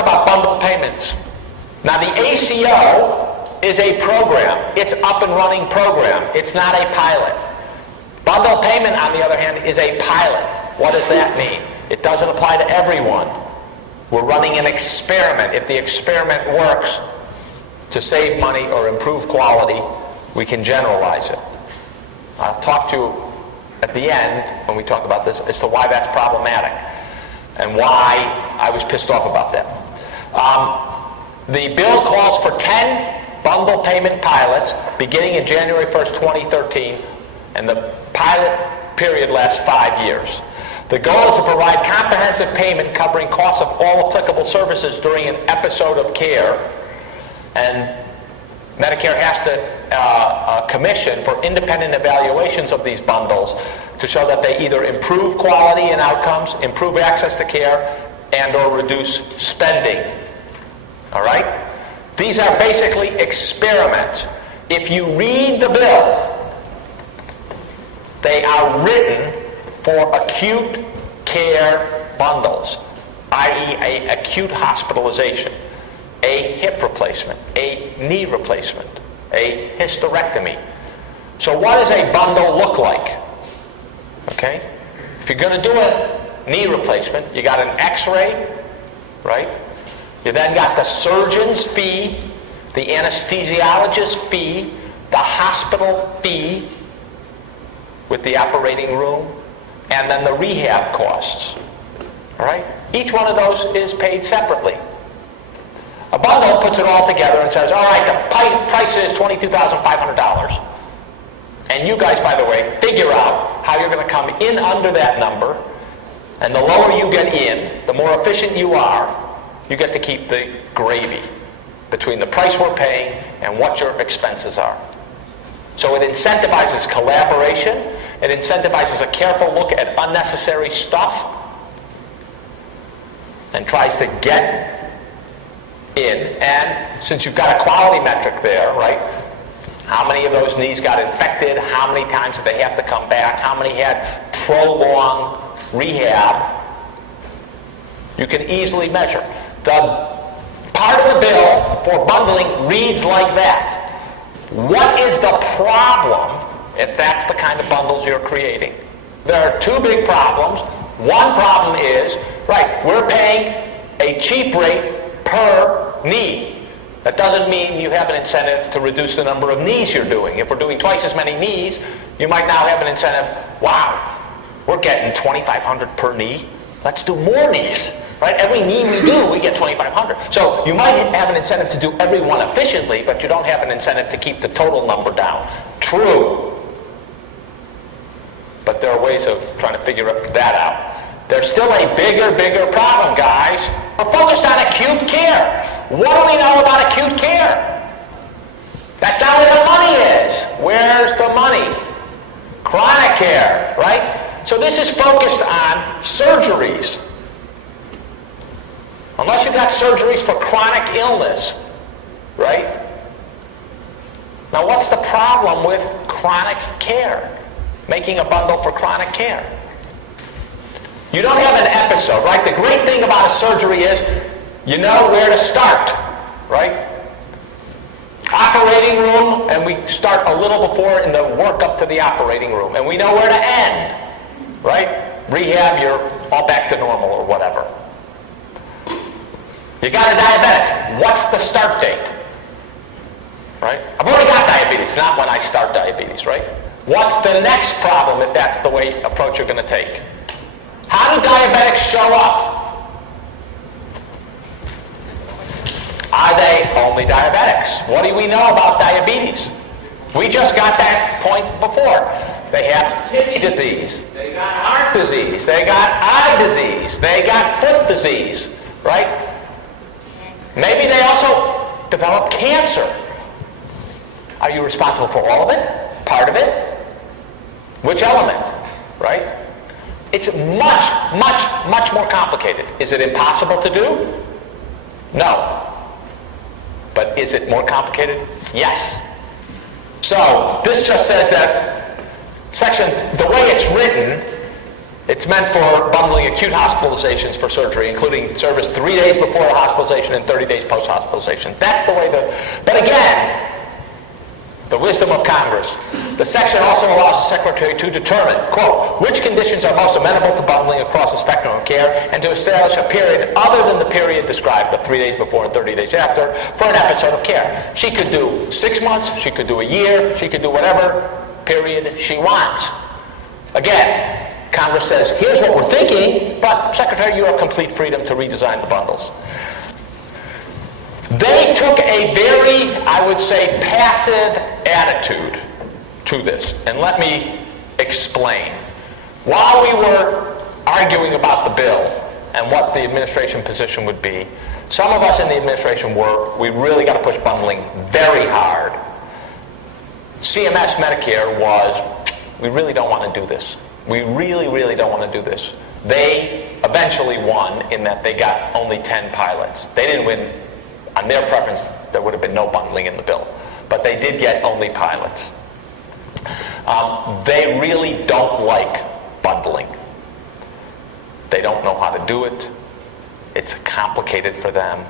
talk about bundled payments. Now the ACO is a program. It's up and running program. It's not a pilot. Bundled payment, on the other hand, is a pilot. What does that mean? It doesn't apply to everyone. We're running an experiment. If the experiment works to save money or improve quality, we can generalize it. I'll talk to you at the end, when we talk about this, as to why that's problematic and why I was pissed off about that. The bill calls for 10 bundle payment pilots beginning in January 1st, 2013, and the pilot period lasts 5 years. The goal is to provide comprehensive payment covering costs of all applicable services during an episode of care, and Medicare has to commission for independent evaluations of these bundles to show that they either improve quality and outcomes, improve access to care, and or reduce spending. All right? These are basically experiments. If you read the bill, they are written for acute care bundles, i.e. an acute hospitalization, a hip replacement, a knee replacement, a hysterectomy. So what does a bundle look like? Okay? If you're going to do a knee replacement, you got an x-ray, right? You then got the surgeon's fee, the anesthesiologist's fee, the hospital fee with the operating room, and then the rehab costs. All right? Each one of those is paid separately. A bundle puts it all together and says, all right, the price is $22,500. And you guys, by the way, figure out how you're going to come in under that number. And the lower you get in, the more efficient you are, you get to keep the gravy between the price we're paying and what your expenses are. So it incentivizes collaboration. It incentivizes a careful look at unnecessary stuff and tries to get in. And since you've got a quality metric there, right? How many of those knees got infected? How many times did they have to come back? How many had prolonged rehab? You can easily measure. The part of the bill for bundling reads like that. What is the problem if that's the kind of bundles you're creating? There are two big problems. One problem is, right, we're paying a cheap rate per knee. That doesn't mean you have an incentive to reduce the number of knees you're doing. If we're doing twice as many knees, you might now have an incentive, wow, we're getting $2,500 per knee. Let's do more knees. Right? Every knee we do, we get $2,500. So you might have an incentive to do every one efficiently, but you don't have an incentive to keep the total number down. True. But there are ways of trying to figure that out. There's still a bigger problem, guys. We're focused on acute care. What do we know about acute care? That's not where the money is. Where's the money? Chronic care, right? So this is focused on surgeries. Unless you've got surgeries for chronic illness, right? Now what's the problem with chronic care? Making a bundle for chronic care. You don't have an episode, right? The great thing about a surgery is you know where to start, right? Operating room, and we start a little before in the work up to the operating room, and we know where to end, right? Rehab, you're all back to normal or whatever. You got a diabetic. What's the start date? Right? I've already got diabetes, not when I start diabetes, right? What's the next problem if that's the way approach you're going to take? How do diabetics show up? Are they only diabetics? What do we know about diabetes? We just got that point before. They have kidney disease, they got heart disease, they got eye disease, they got foot disease, right? Maybe they also develop cancer. Are you responsible for all of it? Part of it? Which element? Right? It's much more complicated. Is it impossible to do? No. But is it more complicated? Yes. So this just says that the way it's written It's meant for bundling acute hospitalizations for surgery, including service 3 days before the hospitalization and 30 days post-hospitalization. That's the way but again, the wisdom of Congress. The section also allows the Secretary to determine, quote, which conditions are most amenable to bundling across the spectrum of care, and to establish a period other than the period described, the 3 days before and 30 days after, for an episode of care. She could do 6 months, she could do a year, she could do whatever period she wants. Again, Congress says, here's what we're thinking, but Secretary, you have complete freedom to redesign the bundles. They took a very, I would say, passive attitude to this. And let me explain. While we were arguing about the bill and what the administration position would be, some of us in the administration we really got to push bundling very hard. CMS Medicare was, we really don't want to do this. We really, really don't want to do this. They eventually won in that they got only 10 pilots. They didn't win. On their preference, there would have been no bundling in the bill. But they did get only pilots. They really don't like bundling. They don't know how to do it. It's complicated for them.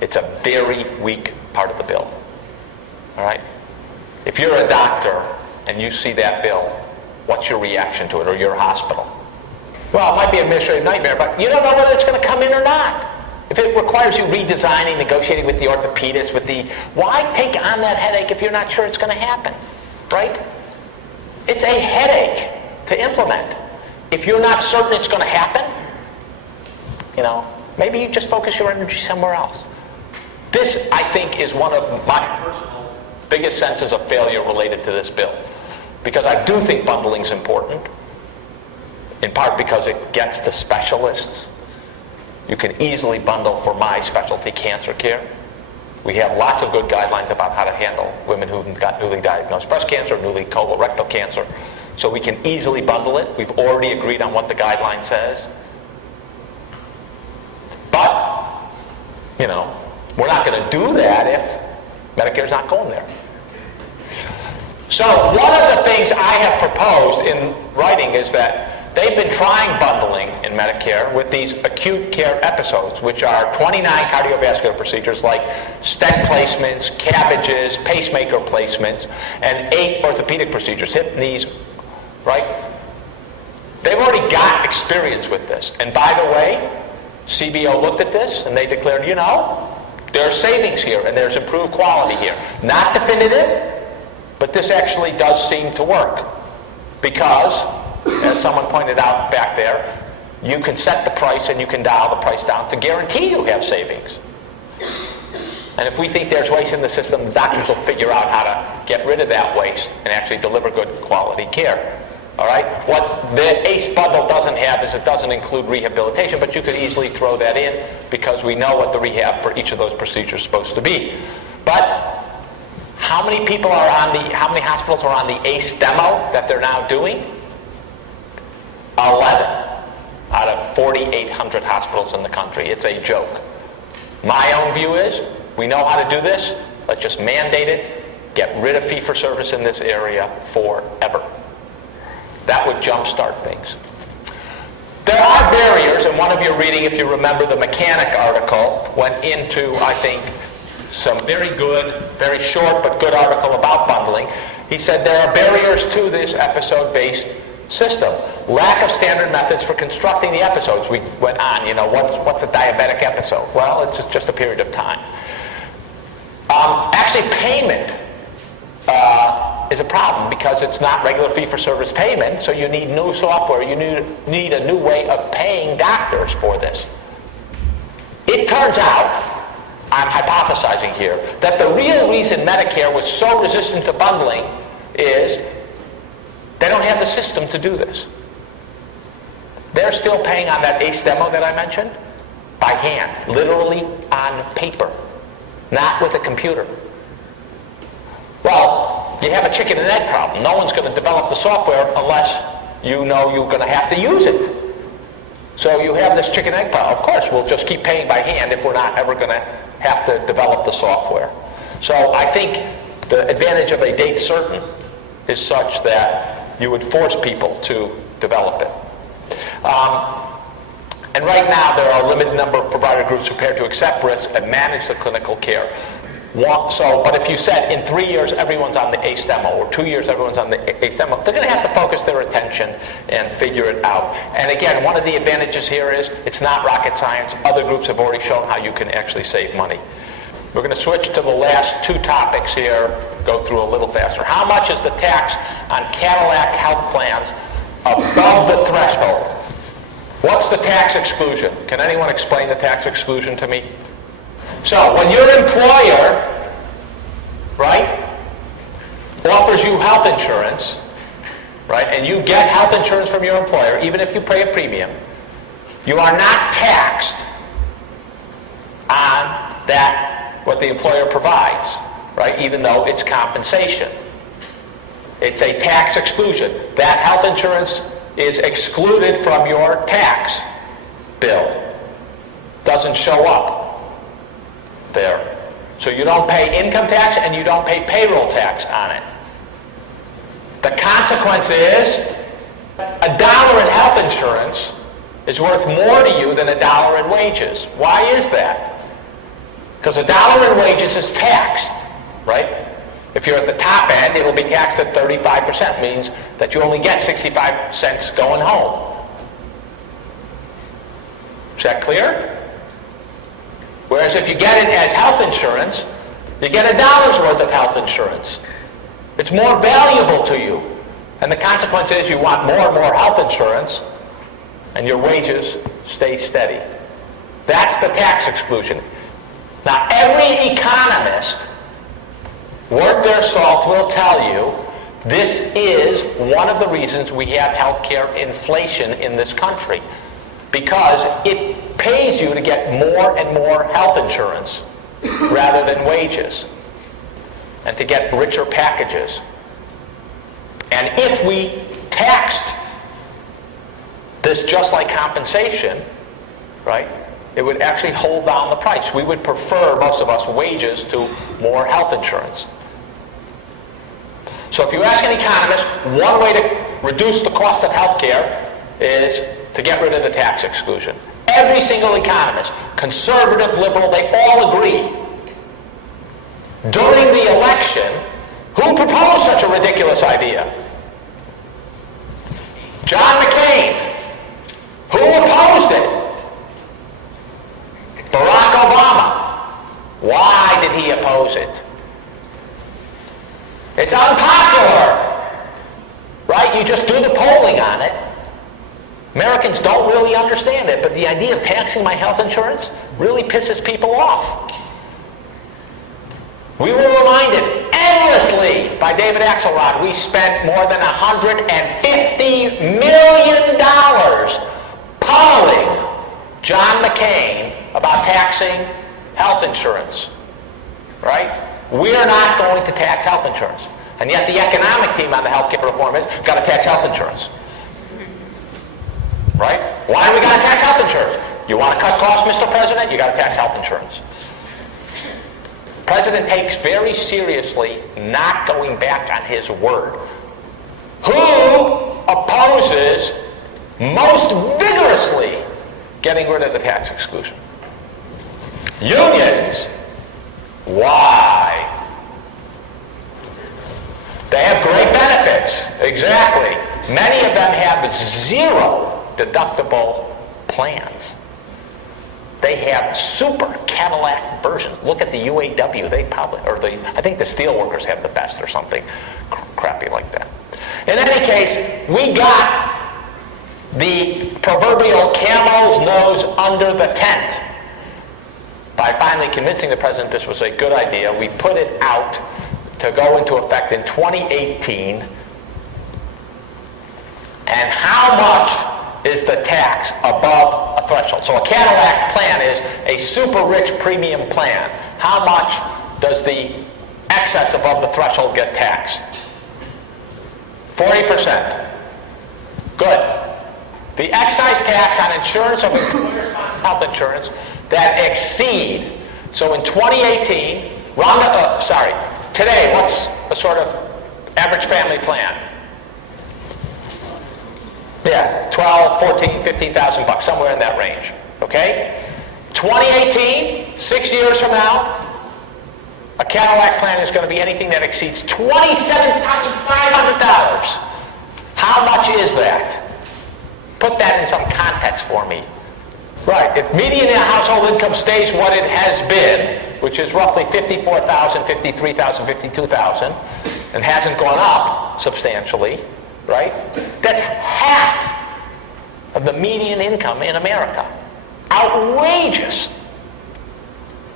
It's a very weak part of the bill. All right? If you're a doctor and you see that bill, what's your reaction to it, or your hospital? Well, it might be an administrative nightmare, but you don't know whether it's going to come in or not. If it requires you redesigning, negotiating with the orthopedist, why take on that headache if you're not sure it's going to happen, right? It's a headache to implement. If you're not certain it's going to happen, maybe you just focus your energy somewhere else. This, I think, is one of my personal biggest senses of failure related to this bill. Because I do think bundling is important, in part because it gets to specialists. You can easily bundle for my specialty, cancer care. We have lots of good guidelines about how to handle women who've got newly diagnosed breast cancer, newly colorectal cancer. So we can easily bundle it. We've already agreed on what the guideline says. But, we're not going to do that if Medicare's not going there. So one of the things I have proposed in writing is that they've been trying bundling in Medicare with these acute care episodes, which are 29 cardiovascular procedures like stent placements, CABGs, pacemaker placements, and 8 orthopedic procedures, hip, knees, right? They've already got experience with this. And by the way, CBO looked at this and they declared, there's savings here and there's improved quality here. Not definitive, but this actually does seem to work because, as someone pointed out back there, you can set the price and you can dial the price down to guarantee you have savings. And if we think there's waste in the system, the doctors will figure out how to get rid of that waste and actually deliver good quality care. All right? What the ACE bundle doesn't have is it doesn't include rehabilitation, but you could easily throw that in because we know what the rehab for each of those procedures is supposed to be. But how many hospitals are on the ACE demo that they're now doing? 11 out of 4,800 hospitals in the country. It's a joke. My own view is, we know how to do this. Let's just mandate it. Get rid of fee-for-service in this area forever. That would jumpstart things. There are barriers, and one of your reading, if you remember, the Mechanic article went into, I think, some very good, very short but good article about bundling. He said there are barriers to this episode-based system. Lack of standard methods for constructing the episodes. We went on, what's a diabetic episode? Well, it's just a period of time. Actually, payment is a problem because it's not regular fee-for-service payment, so you need new software. You need a new way of paying doctors for this. It turns out, I'm hypothesizing here, that the real reason Medicare was so resistant to bundling is they don't have the system to do this. They're still paying on that ACE demo that I mentioned by hand, literally on paper, not with a computer. Well, you have a chicken and egg problem. No one's going to develop the software unless you know you're going to have to use it. So you have this chicken egg problem. Of course, we'll just keep paying by hand if we're not ever going to have to develop the software. So I think the advantage of a date certain is such that you would force people to develop it. And right now, there are a limited number of provider groups prepared to accept risk and manage the clinical care. But if you said in 3 years everyone's on the ACE demo, or 2 years everyone's on the ACE demo, they're going to have to focus their attention and figure it out. And again, one of the advantages here is it's not rocket science. Other groups have already shown how you can actually save money. We're going to switch to the last two topics here, go through a little faster. How much is the tax on Cadillac health plans above the threshold? What's the tax exclusion? Can anyone explain the tax exclusion to me? So when your employer, right, offers you health insurance, right, and you get health insurance from your employer, even if you pay a premium, you are not taxed on that, what the employer provides, right, even though it's compensation. It's a tax exclusion. That health insurance is excluded from your tax bill. Doesn't show up there. So you don't pay income tax and you don't pay payroll tax on it. The consequence is $1 in health insurance is worth more to you than $1 in wages. Why is that? Because $1 in wages is taxed, right? If you're at the top end, it'll be taxed at 35%, means that you only get 65 cents going home. Is that clear? Whereas if you get it as health insurance, you get $1 worth of health insurance. It's more valuable to you. And the consequence is you want more and more health insurance, and your wages stay steady. That's the tax exclusion. Now, every economist worth their salt will tell you this is one of the reasons we have healthcare inflation in this country, because it pays you to get more and more health insurance rather than wages, and to get richer packages. And if we taxed this just like compensation, right, it would actually hold down the price. We would prefer, most of us, wages to more health insurance. So if you ask an economist, one way to reduce the cost of health care is to get rid of the tax exclusion. Every single economist, conservative, liberal, they all agree. During the election, who proposed such a ridiculous idea? John McCain. Who opposed it? Barack Obama. Why did he oppose it? It's unpopular, right? You just do the polling on it. Americans don't really understand it, but the idea of taxing my health insurance really pisses people off. We were reminded endlessly by David Axelrod, we spent more than $150 million pummeling John McCain about taxing health insurance, right? We're not going to tax health insurance. And yet the economic team on the health care reform is, got to tax health insurance. Right? Why do we got to tax health insurance? You want to cut costs, Mr. President? You got to tax health insurance. The President takes very seriously not going back on his word. Who opposes most vigorously getting rid of the tax exclusion? Unions. Why? They have great benefits. Exactly. Many of them have zero deductible plans. They have super Cadillac versions. Look at the UAW. They probably, or I think the steelworkers have the best or something crappy like that. In any case, we got the proverbial camel's nose under the tent. By finally convincing the president this was a good idea, we put it out to go into effect in 2018. And how much is the tax above a threshold? So a Cadillac plan is a super rich premium plan. How much does the excess above the threshold get taxed? 40%. Good. The excise tax on insurance of health insurance that exceed. So in 2018, today, what's a sort of average family plan? Yeah, 12, 14, 15,000 bucks, somewhere in that range. Okay? 2018, 6 years from now, a Cadillac plan is going to be anything that exceeds $27,500. How much is that? Put that in some context for me. Right, if median household income stays what it has been, which is roughly $54,000, $53,000, $52,000, and hasn't gone up substantially, right? That's half of the median income in America. Outrageous,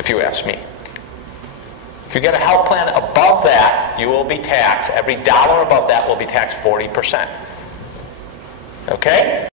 if you ask me. If you get a health plan above that, you will be taxed. Every dollar above that will be taxed 40%. Okay?